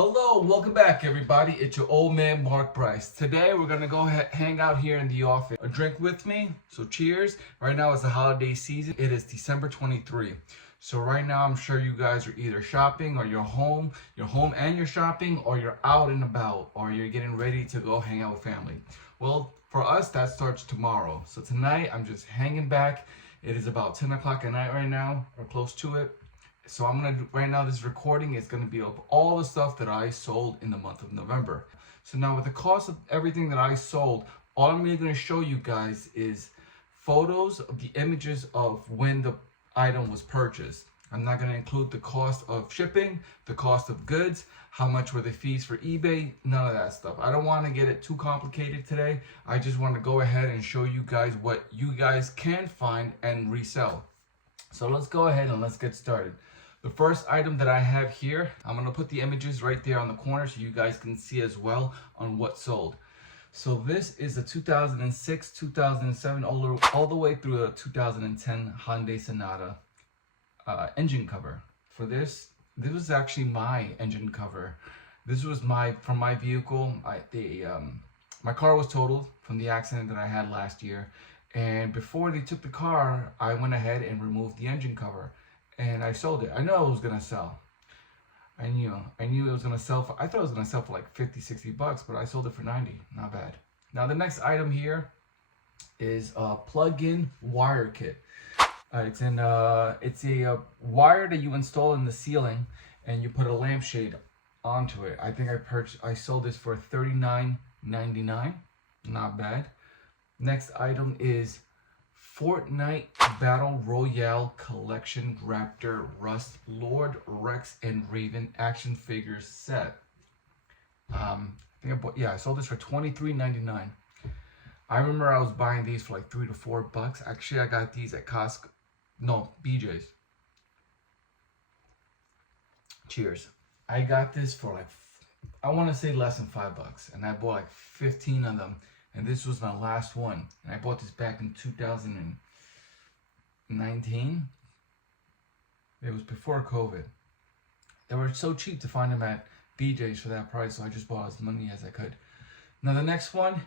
Hello, welcome back everybody. It's your old man Mark Bryce. Today we're gonna go hang out here in the office. A drink with me, so cheers. Right now it's the holiday season. It is December 23. So right now I'm sure you guys are either shopping or you're home and you're shopping, or you're out and about, or you're getting ready to go hang out with family. Well, for us that starts tomorrow. So tonight I'm just hanging back. It is about 10 o'clock at night right now, or close to it. So I'm gonna do, right now this recording is gonna be of all the stuff that I sold in the month of November. So now with the cost of everything that I sold, all I'm really gonna show you guys is photos of the images of when the item was purchased. I'm not gonna include the cost of shipping, the cost of goods, how much were the fees for eBay, none of that stuff. I don't wanna get it too complicated today. I just wanna go ahead and show you guys what you guys can find and resell. So let's go ahead and let's get started. The first item that I have here, I'm going to put the images right there on the corner so you guys can see as well on what sold. So this is a 2006, 2007, all the way through a 2010 Hyundai Sonata engine cover. For this was actually my engine cover. This was from my vehicle. My car was totaled from the accident that I had last year. And before they took the car, I went ahead and removed the engine cover. And I sold it. I know it was gonna sell. I knew it was gonna sell for, I thought it was gonna sell for like 50, 60 bucks, but I sold it for 90, not bad. Now the next item here is a plug-in wire kit. It's a wire that you install in the ceiling and you put a lampshade onto it. I think I sold this for $39.99, not bad. Next item is Fortnite Battle Royale Collection Raptor Rust Lord Rex and Raven action figures set. I sold this for $23.99. I remember I was buying these for like $3 to $4. Actually, I got these at Costco. No, BJ's. Cheers. I got this for like, I want to say less than $5, and I bought like 15 of them. And this was my last one. And I bought this back in 2019. It was before COVID. They were so cheap to find them at BJ's for that price, so I just bought as many as I could. Now the next one,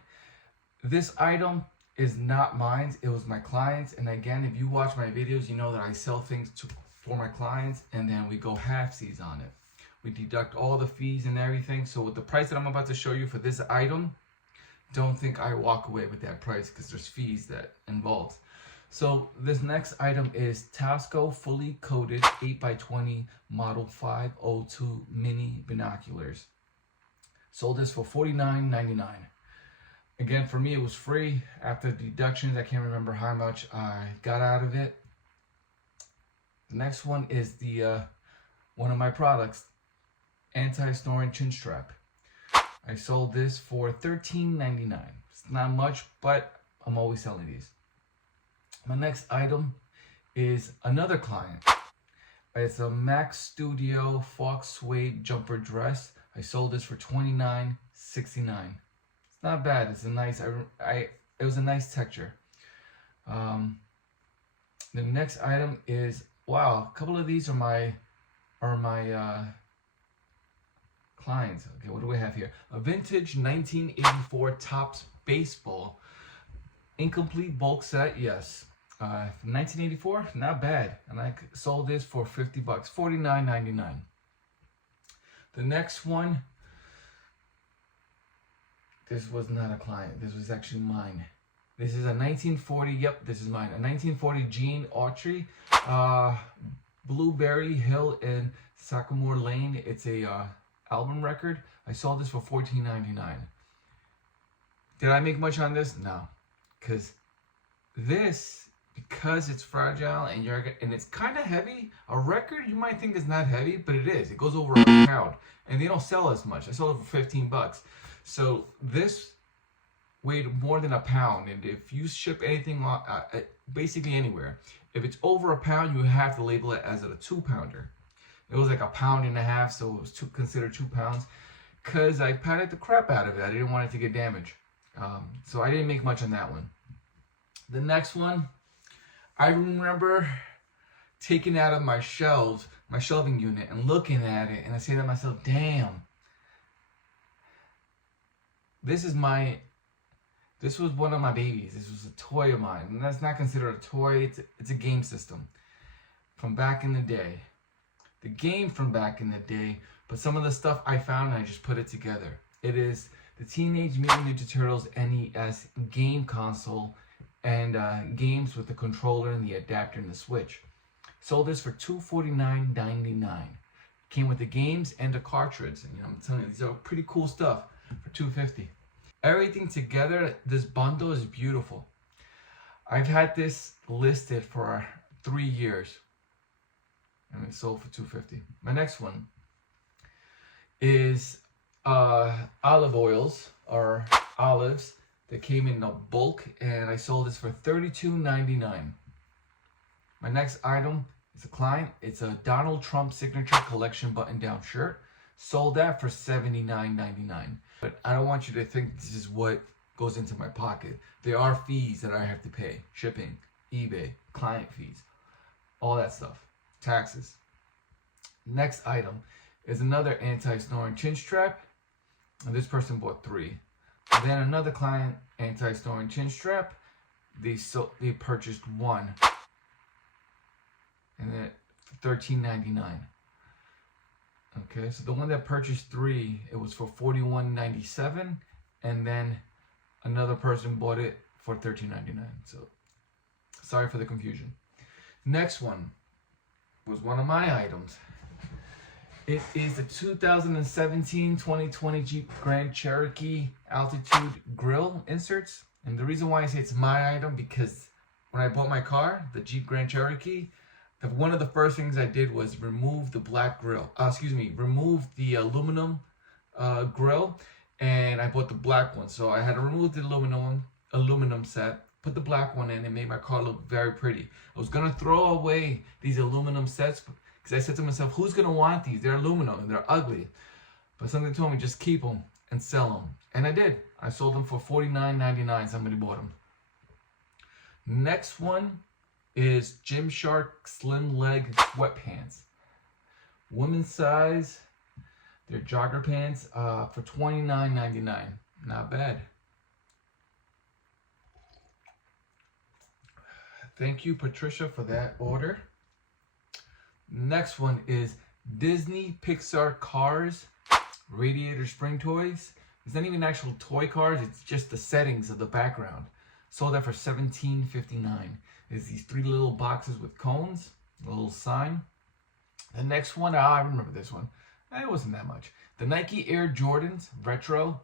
this item is not mine. It was my client's. And again, if you watch my videos, you know that I sell things for my clients, and then we go halfsies on it. We deduct all the fees and everything. So with the price that I'm about to show you for this item, don't think I walk away with that price because there's fees that involved. So this next item is Tasco fully coated 8x20 model 502 mini binoculars. Sold this for $49.99. Again, for me it was free after deductions. I can't remember how much I got out of it. The next one is the one of my products, anti-snoring chin strap. I sold this for $13.99. It's not much, but I'm always selling these. My next item is another client. It's a Max Studio Fox Suede jumper dress. I sold this for $29.69. It's not bad. It's a nice. It was a nice texture. The next item is, wow, a couple of these are my clients. Okay, what do we have here? A vintage 1984 Topps baseball incomplete bulk set. Yes, 1984, not bad. And I sold this for 50 bucks, $49.99. The next one, this was not a client. This was actually mine. This is a 1940. Yep, this is mine. A 1940 Gene Autry, Blueberry Hill in Sycamore Lane. It's a album record. I sold this for $14.99. Did I make much on this? No, because it's fragile and it's kind of heavy. A record you might think is not heavy, but it is. It goes over a pound, and they don't sell as much. I sold it for 15 bucks. So this weighed more than a pound, and if you ship anything basically anywhere, if it's over a pound, you have to label it as a 2-pounder. It was like a pound and a half, so it was considered 2 pounds. Because I patted the crap out of it. I didn't want it to get damaged. So I didn't make much on that one. The next one, I remember taking out of my shelving unit and looking at it, and I say to myself, damn, This is my, this was one of my babies. This was a toy of mine. And that's not considered a toy. It's a game system from back in the day. The game from back in the day, but some of the stuff I found and I just put it together. It is the Teenage Mutant Ninja Turtles NES game console and games with the controller and the adapter and the switch. Sold this for $249.99. Came with the games and the cartridge. And, I'm telling you, these are pretty cool stuff for $250. Everything together, this bundle is beautiful. I've had this listed for 3 years. And it sold for $250. My next one is olive oils or olives that came in a bulk, and I sold this for $32.99. My next item is a client. It's a Donald Trump signature collection button-down shirt. Sold that for $79.99. But I don't want you to think this is what goes into my pocket. There are fees that I have to pay. Shipping, eBay, client fees, all that stuff. Taxes. Next item is another anti-snoring chin strap. And this person bought 3. Then another client, anti-snoring chin strap. They purchased 1. And then $13.99. Okay, so the one that purchased 3, it was for $41.97, and then another person bought it for $13.99. So sorry for the confusion. Next one was one of my items. It is the 2017-2020 Jeep Grand Cherokee Altitude Grill inserts. And the reason why I say it's my item, because when I bought my car, the Jeep Grand Cherokee, one of the first things I did was remove the black grill. Remove the aluminum grill, and I bought the black one. So I had to remove the aluminum set, put the black one in, and made my car look very pretty. I was gonna throw away these aluminum sets because I said to myself, who's gonna want these? They're aluminum and they're ugly. But something told me just keep them and sell them, and I did. I sold them for $49.99. Somebody bought them. Next one is Gymshark Slim Leg Sweatpants. Women's size. They're jogger pants for $29.99. Not bad. Thank you, Patricia, for that order. Next one is Disney Pixar Cars Radiator Spring Toys. It's not even actual toy cars, it's just the settings of the background. Sold that for $17.59. There's these 3 little boxes with cones, a little sign. The next one, I remember this one. It wasn't that much. The Nike Air Jordans Retro.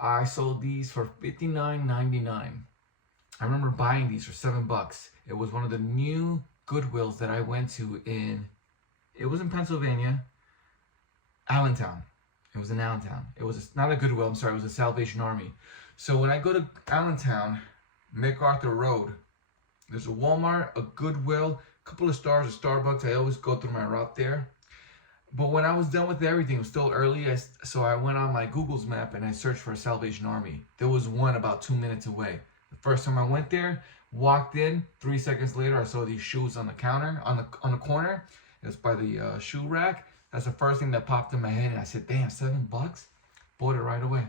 I sold these for $59.99. I remember buying these for $7. It was one of the new Goodwills that I went to it was in Pennsylvania, Allentown. It was in Allentown. It was not a Goodwill, I'm sorry, it was a Salvation Army. So when I go to Allentown, MacArthur Road, there's a Walmart, a Goodwill, a couple of stores, a Starbucks. I always go through my route there. But when I was done with everything, it was still early, so I went on my Google's map and I searched for a Salvation Army. There was one about 2 minutes away. The first time I went there, walked in, 3 seconds later, I saw these shoes on the counter, on the corner. It was by the shoe rack. That's the first thing that popped in my head, and I said, damn, $7? Bought it right away.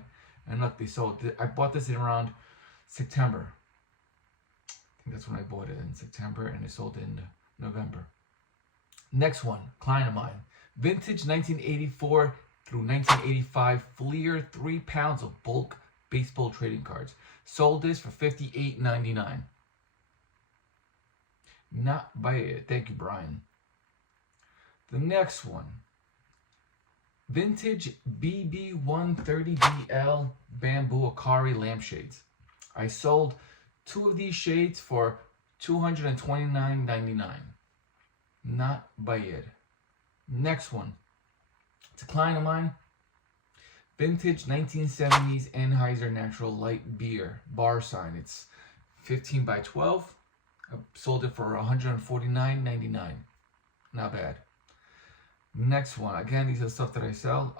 And look, they sold it. I bought this in around September. I think that's when I bought it, in September, and it sold in November. Next one, client of mine. Vintage 1984 through 1985 Fleer 3 pounds of bulk baseball trading cards. Sold this for $58.99. Not by it. Thank you, Brian. The next one. Vintage BB130DL bamboo Akari lampshades. I sold 2 of these shades for $229.99. Not by it. Next one. It's a client of mine. Vintage 1970s Anheuser Natural Light Beer bar sign. It's 15 by 12. I sold it for $149.99. Not bad. Next one. Again, these are the stuff that I sell.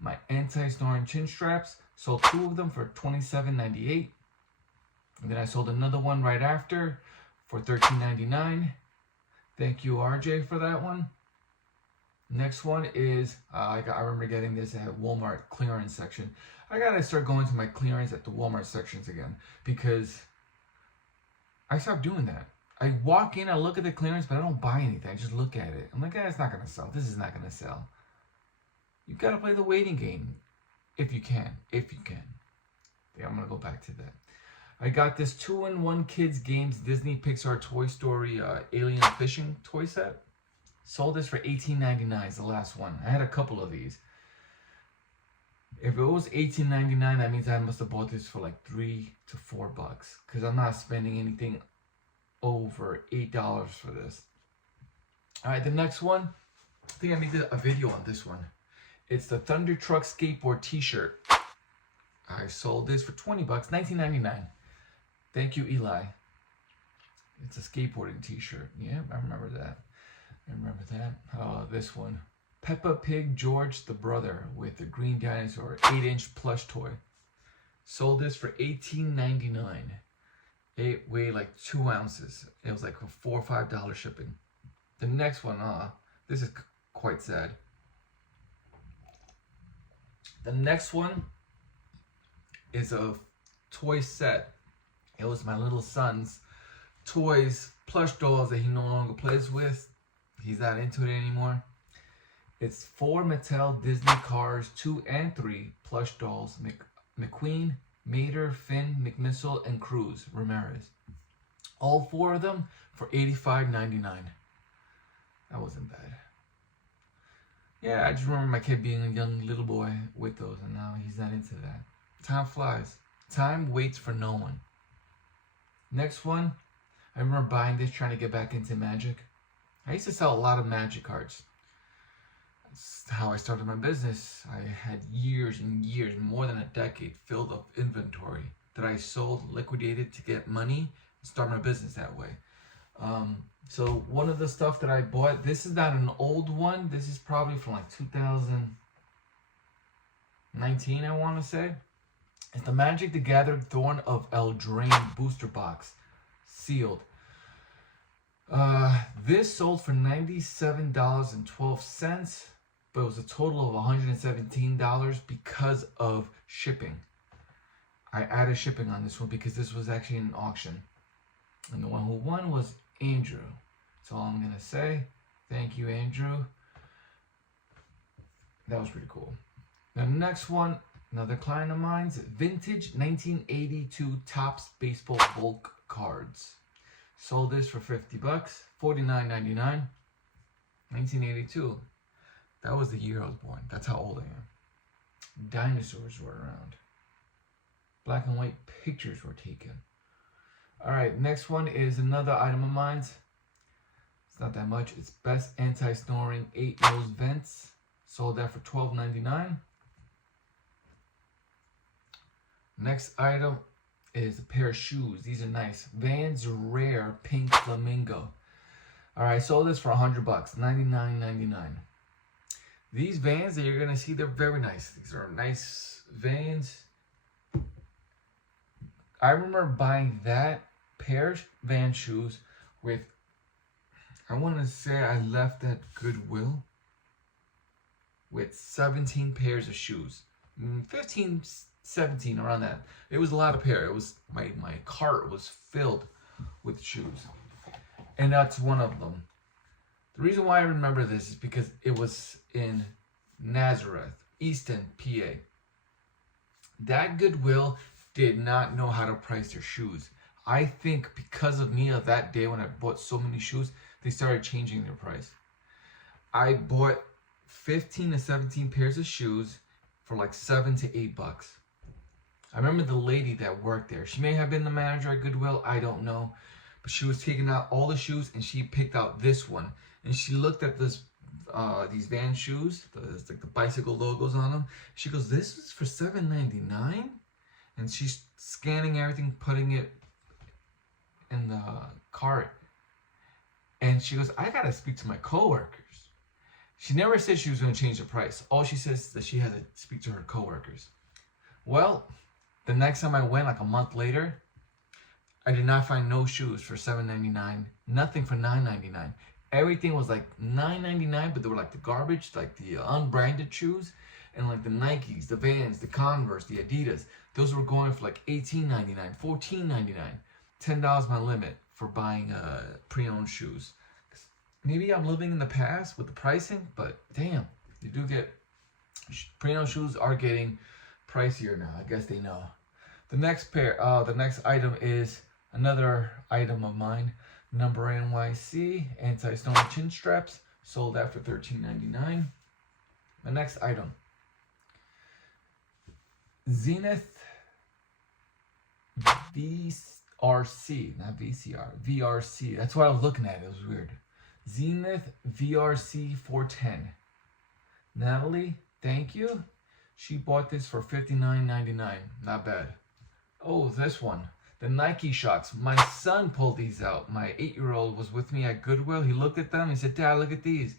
My anti-snoring chin straps. Sold 2 of them for $27.98. And then I sold another one right after for $13.99. Thank you, RJ, for that one. Next one is, I remember getting this at Walmart clearance section. I gotta start going to my clearance at the Walmart sections again because I stopped doing that. I walk in, I look at the clearance, but I don't buy anything. I just look at it. I'm like, it's not gonna sell. This is not gonna sell. You gotta play the waiting game if you can. If you can. Yeah, I'm gonna go back to that. I got this 2-in-1 Kids Games Disney Pixar Toy Story Alien Fishing toy set. Sold this for $18.99. It's the last one. I had a couple of these. If it was $18.99, that means I must have bought this for like $3 to $4, because I'm not spending anything over $8 for this. All right, the next one. I think I made a video on this one. It's the Thunder Truck Skateboard T-shirt. I sold this for $20, $19.99. Thank you, Eli. It's a skateboarding T-shirt. Yeah, I remember that. This one. Peppa Pig George the Brother with the green dinosaur 8-inch plush toy. Sold this for $18.99. It weighed like 2 ounces. It was like a $4 or $5 shipping. The next one, this is quite sad. The next one is a toy set. It was my little son's toys, plush dolls that he no longer plays with. He's not into it anymore. It's 4 Mattel Disney Cars 2 and 3 plush dolls. McQueen, Mater, Finn, McMissile, and Cruz Ramirez. All 4 of them for $85.99. That wasn't bad. Yeah, I just remember my kid being a young little boy with those, and now he's not into that. Time flies. Time waits for no one. Next one, I remember buying this, trying to get back into Magic. I used to sell a lot of Magic cards. That's how I started my business. I had years and years, more than a decade, filled up inventory that I sold, liquidated to get money, and start my business that way. So one of the stuff that I bought, this is not an old one. This is probably from like 2019, I want to say. It's the Magic the Gathering Thorn of Eldraine booster box, sealed. This sold for $97.12, but it was a total of $117 because of shipping. I added shipping on this one because this was actually an auction. And the one who won was Andrew. That's all I'm gonna say. Thank you, Andrew. That was pretty cool. The next one, another client of mine's, vintage 1982 Topps baseball bulk cards. Sold this for $50, $49.99. 1982. That was the year I was born. That's how old I am. Dinosaurs were around. Black and white pictures were taken. All right, next one is another item of mine. It's not that much. It's Best Anti-Snoring 8-nose vents. Sold that for $12.99. Next item is a pair of shoes. These are nice. Vans Rare Pink Flamingo. All right, sold this for $100, $99.99. These Vans that you're gonna see, they're very nice. These are nice Vans. I remember buying that pair of Van shoes with, I want to say I left at Goodwill with 17 pairs of shoes. 15, 17, around that. It was a lot of pair. It was, my cart was filled with shoes. And that's one of them. The reason why I remember this is because it was in Nazareth, Easton, PA. That Goodwill did not know how to price their shoes. I think because of me of that day when I bought so many shoes, they started changing their price. I bought 15 to 17 pairs of shoes for like $7 to $8. I remember the lady that worked there. She may have been the manager at Goodwill, I don't know. But she was taking out all the shoes and she picked out this one. And she looked at this these Van shoes, like the bicycle logos on them. She goes, "This is for $7.99?" And she's scanning everything, putting it in the cart. And she goes, "I gotta speak to my coworkers." She never said she was gonna change the price. All she says is that she had to speak to her coworkers. Well, the next time I went, like a month later, I did not find no shoes for $7.99, nothing for $9.99. Everything was like $9.99, but they were like the garbage, like the unbranded shoes, and like the Nikes, the Vans, the Converse, the Adidas. Those were going for like $18.99, $14.99. $10 my limit for buying pre-owned shoes. Maybe I'm living in the past with the pricing, but damn, you do get pre-owned shoes are getting pricier now. I guess they know. The next item is another item of mine. NuMBERNYC anti-snoring chin straps, sold after $13.99. The next item, Zenith VRC, not VCR, VRC. That's what I was looking at. It was weird. Zenith VRC 410. Natalie, thank you. She bought this for $59.99. Not bad. Oh, this one. The Nike shots. My son pulled these out. My 8-year-old was with me at Goodwill. He looked at them. He said, Dad, look at these.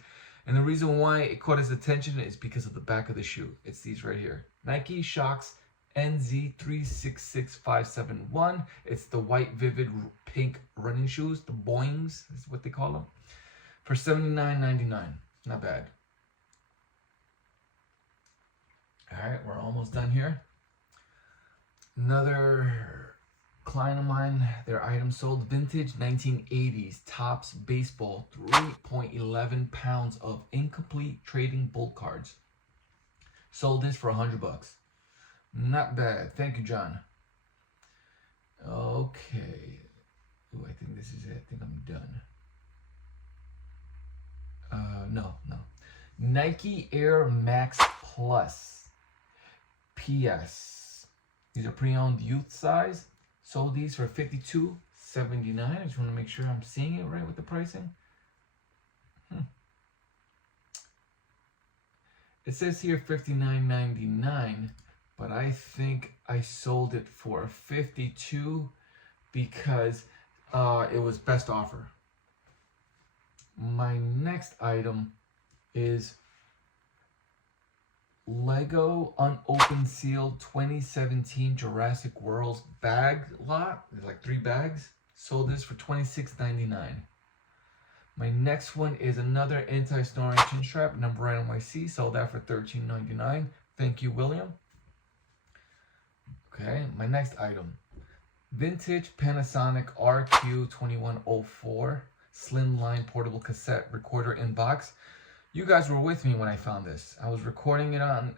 And the reason why it caught his attention is because of the back of the shoe. It's these right here. Nike Shox NZ366571. It's the white vivid pink running shoes. The Boings is what they call them. For $79.99. Not bad. Alright, we're almost done here. Another client of mine, their item sold, vintage 1980s Topps baseball, 3.11 pounds of incomplete trading bolt cards. Sold this for $100. Not bad. Thank you, John. Okay. Ooh, I think this is it. I think I'm done. No. Nike Air Max Plus PS. These are pre-owned youth size. Sold these for $52.79. I just want to make sure I'm seeing it right with the pricing. It says here $59.99, but I think I sold it for $52 because it was best offer. My next item is Lego Unopened Seal 2017 Jurassic World bag lot. There's like 3 bags. Sold this for $26.99. My next one is another anti-snoring chin strap, NuMBERNYC. Sold that for $13.99. Thank you, William. Okay, my next item. Vintage Panasonic RQ2104 Slimline Portable Cassette Recorder in box. You guys were with me when I found this. I was recording it I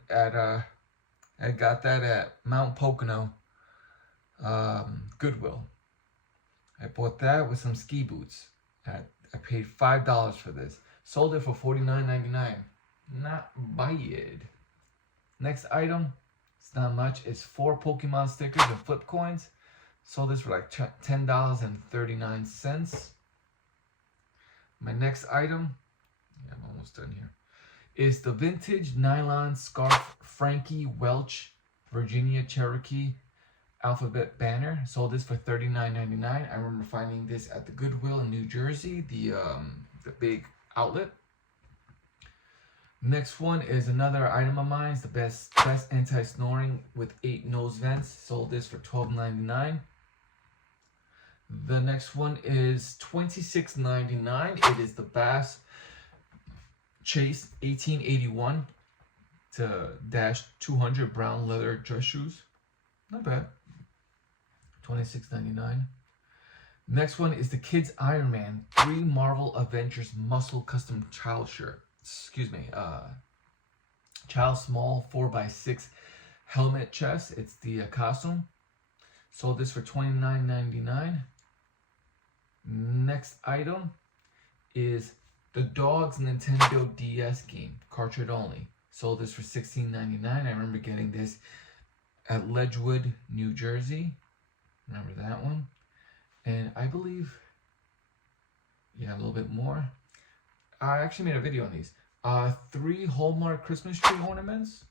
got that at Mount Pocono Goodwill. I bought that with some ski boots. I paid $5 for this. Sold it for $49.99. Not bad. Next item, it's not much. It's 4 Pokemon stickers and flip coins. Sold this for like $10.39. My next item, I'm almost done here, is the vintage nylon scarf Frankie Welch Virginia Cherokee alphabet banner. Sold this for $39.99. I remember finding this at the Goodwill in New Jersey, the big outlet. Next one is another item of mine. It's the best anti-snoring with 8 nose vents. Sold this for $12.99. The next one is $26.99. It is the Bass Chase 1881 to -200 brown leather dress shoes. Not bad. $26.99. Next one is the Kids Iron Man 3 Marvel Avengers Muscle Custom Child Shirt. Excuse me. Child Small 4x6 helmet chest. It's the costume. Sold this for $29.99. Next item is the Dogs Nintendo DS game, cartridge only. Sold this for $16.99. I remember getting this at Ledgewood, New Jersey. Remember that one? And I believe, yeah, a little bit more. I actually made a video on these. 3 Hallmark Christmas tree ornaments.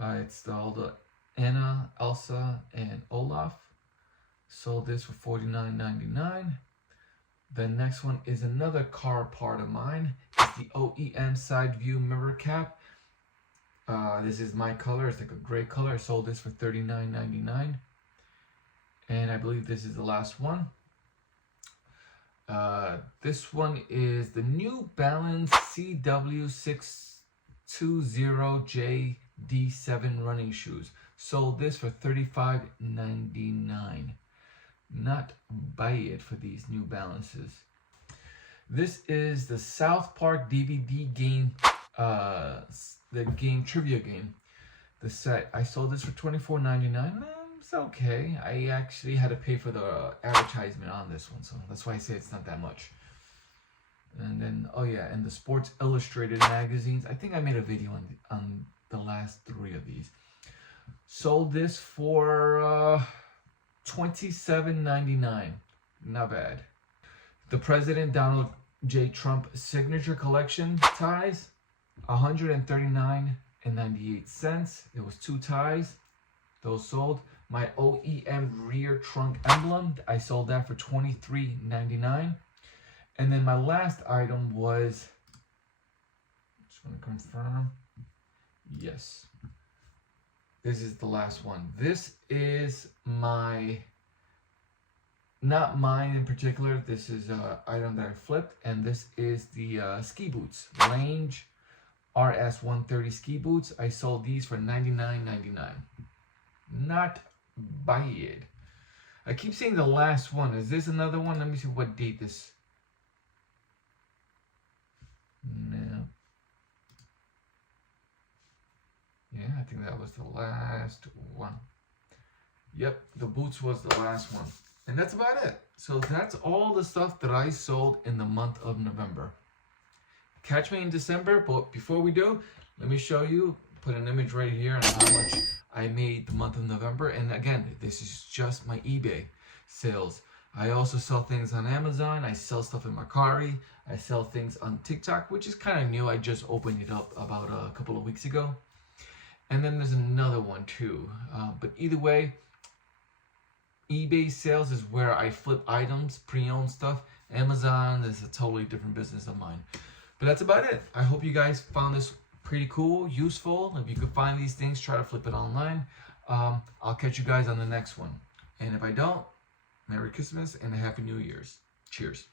It's all the Anna, Elsa, and Olaf. Sold this for $49.99. The next one is another car part of mine. It's the OEM side view mirror cap. This is my color. It's like a gray color. I sold this for $39.99. And I believe this is the last one. This one is the New Balance CW620JD7 running shoes. Sold this for $35.99. Not buy it for these New Balances. This is the South Park DVD game, the game trivia game. The set, I sold this for $24.99. It's okay. I actually had to pay for the advertisement on this one, so that's why I say it's not that much. And then, oh yeah, and the Sports Illustrated magazines. I think I made a video on the last 3 of these. Sold this for $27.99. Not bad. The President Donald J. Trump Signature Collection ties, $139.98. It was 2 ties. Those sold. My OEM rear trunk emblem, I sold that for $23.99. And then my last item was, just want to confirm, yes, this is the last one. This is my, not mine in particular, this is an item that I flipped, and this is the ski boots, Range RS130 ski boots. I sold these for $99.99. Not buy it. I keep saying the last one. Is this another one? Let me see what date this. No. Yeah, I think that was the last one. Yep, the boots was the last one. And that's about it. So that's all the stuff that I sold in the month of November. Catch me in December, but before we do, let me show you, put an image right here on how much I made the month of November. And again, this is just my eBay sales. I also sell things on Amazon. I sell stuff in Mercari. I sell things on TikTok, which is kind of new. I just opened it up about a couple of weeks ago. And then there's another one too. But either way, eBay sales is where I flip items, pre-owned stuff. Amazon is a totally different business of mine. But that's about it. I hope you guys found this pretty cool, useful. If you could find these things, try to flip it online. I'll catch you guys on the next one. And if I don't, Merry Christmas and a Happy New Year's. Cheers.